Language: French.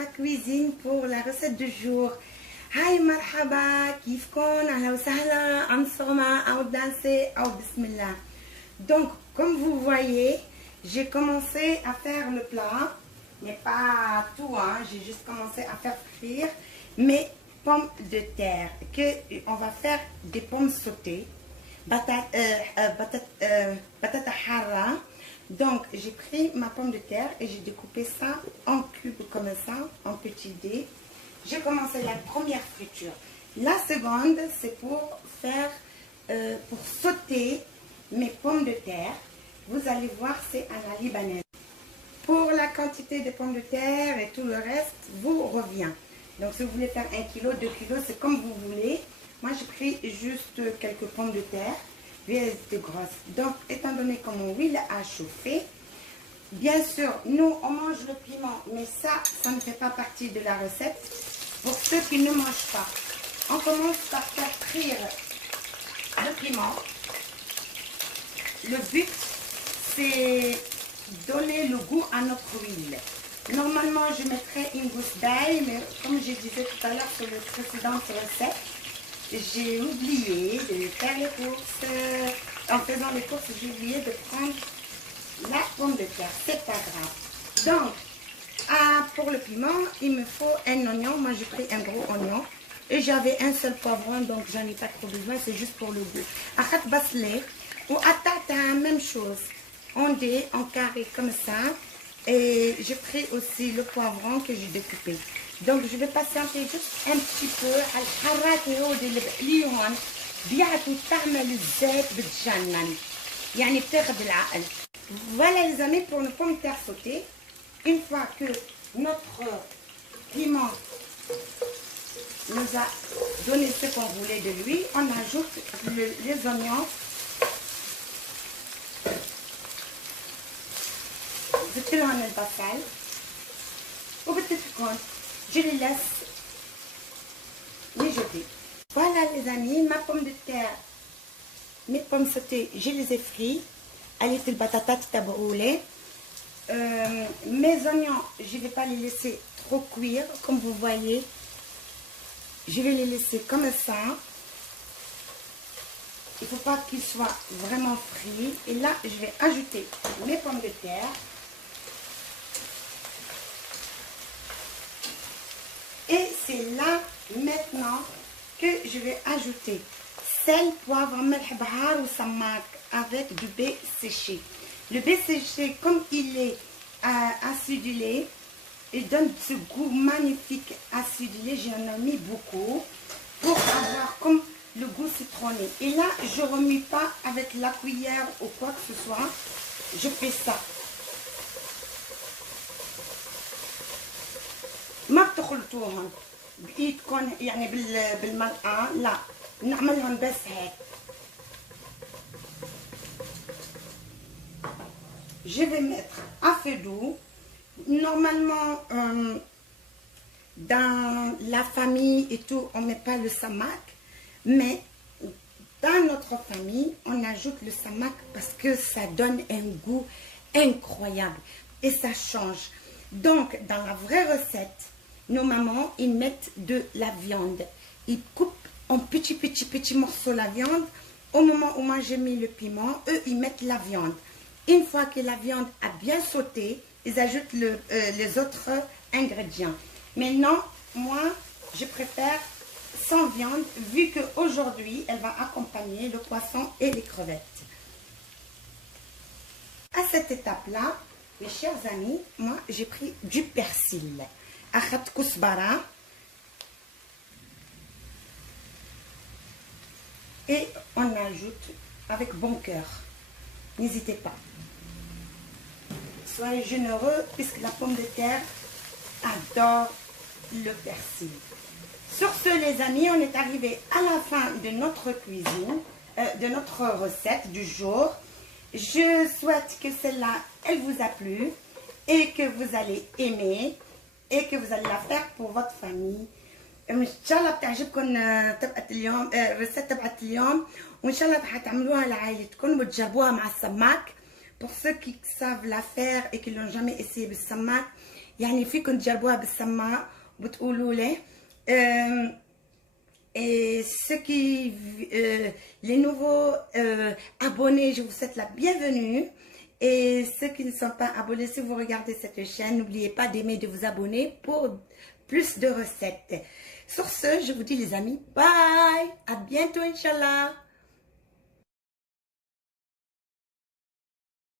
ma cuisine pour la recette du jour. Hi marhaba, كيفكن أهلا وسهلا عم صوما أو دانسي أو بسم الله. Donc comme vous voyez, j'ai commencé à faire le plat, mais pas tout, hein. J'ai juste commencé à faire frire mes pommes de terre. On va faire des pommes sautées, batata hara. Donc j'ai pris ma pomme de terre et j'ai découpé ça en cubes comme ça, en petits dés. J'ai commencé la première friture. La seconde, c'est pour faire, pour sauter mes pommes de terre. Vous allez voir, c'est à la libanaise. Pour la quantité de pommes de terre et tout le reste, vous revient. Donc si vous voulez faire 1 kg, 2 kg, c'est comme vous voulez. Moi, j'ai pris juste quelques pommes de terre, bien grosses. Donc, étant donné que mon huile a chauffé, bien sûr, nous, on mange le piment, mais ça ne fait pas partie de la recette. Pour ceux qui ne mangent pas, on commence par faire frire le piment. Le but, c'est donner le goût à notre huile. Normalement, je mettrais une gousse d'ail, mais comme je disais tout à l'heure sur la précédente recette, j'ai oublié de faire les courses. En faisant les courses, j'ai oublié de prendre la pomme de terre. C'est pas grave. Donc, pour le piment, il me faut un oignon. Moi, j'ai pris un gros oignon. Et j'avais un seul poivron, donc j'en ai pas trop besoin. C'est juste pour le goût. Achat baslé. Ou atata, même chose. En dés, en carré comme ça. Et j'ai pris aussi le poivron que j'ai découpé. Donc je vais patienter juste un petit peu. Voilà les amis pour nos pommes de terre sautées. Une fois que notre piment nous a donné ce qu'on voulait de lui, on ajoute les oignons. بتلهم البصل وبتتركهم je les laisse mijoter. Voilà les amis, ma pomme de terre, mes pommes sautées, je les ai frites. قليت البطاطات تبعولي. Mes oignons, je ne vais pas les laisser trop cuire comme vous voyez. Je vais les laisser comme ça. Il ne faut pas qu'ils soient vraiment frits. Et là, je vais ajouter mes pommes de terre. Et c'est là maintenant que je vais ajouter sel, poivre, melh, bahar ou samak avec du baie séché. Le baie séché, comme il est acidulé, il donne ce goût magnifique acidulé. J'en ai mis beaucoup pour avoir comme le goût citronné. Et là, je ne remue pas avec la cuillère ou quoi que ce soit. Je fais ça. ما بتخلطوهم بايدكم يعني بالملقه، لا بنعملهم بس هيك. Je vais mettre à feu doux. Normalement dans la famille et tout on met pas le samak, mais dans notre famille on ajoute le samak parce que ça donne un goût incroyable et ça change. Donc dans la vraie recette, nos mamans, ils mettent de la viande. Ils coupent en petits morceaux la viande. Au moment où moi j'ai mis le piment, eux, ils mettent la viande. Une fois que la viande a bien sauté, ils ajoutent les autres ingrédients. Maintenant, moi, je préfère sans viande, vu qu'aujourd'hui, elle va accompagner le poisson et les crevettes. À cette étape-là, mes chers amis, moi, j'ai pris du persil. أخذت كزبرة et on ajoute avec bon cœur. N'hésitez pas. Soyez généreux puisque la pomme de terre adore le persil. Sur ce les amis, on est arrivé à la fin de notre cuisine, de notre recette du jour. Je souhaite que celle-là, elle vous a plu et que vous allez aimer. Et que vous allez la faire pour votre famille. ان شاء الله بتعجبكم تبقت اليوم الريسيت تبعت اليوم، وان شاء الله حتعملوها لعائلتكم وتجربوها مع السماك. Pour ceux qui savent la faire et qui l'ont jamais essayé بالسماك، يعني فيكم تجربوها بالسماء وبتقولوا لي. Et les nouveaux abonnés, je vous souhaite la bienvenue. Et ceux qui ne sont pas abonnés, si vous regardez cette chaîne, n'oubliez pas d'aimer, de vous abonner pour plus de recettes. Sur ce, je vous dis les amis, bye, à bientôt Inch'Allah.